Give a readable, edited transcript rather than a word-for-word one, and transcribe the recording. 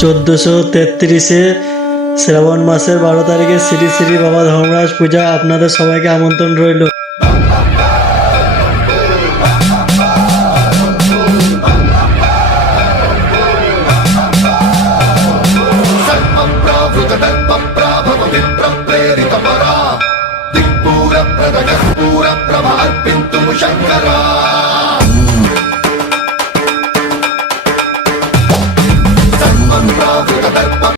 1433 শ্রাবণ মাসের 12 তারিখে শ্রী শ্রী বাবা ধর্মরাজ পূজা। আপনাদের সবাইকে আমন্ত্রণ রইল। శంకరా సర్వం ప్రావృత దర్ప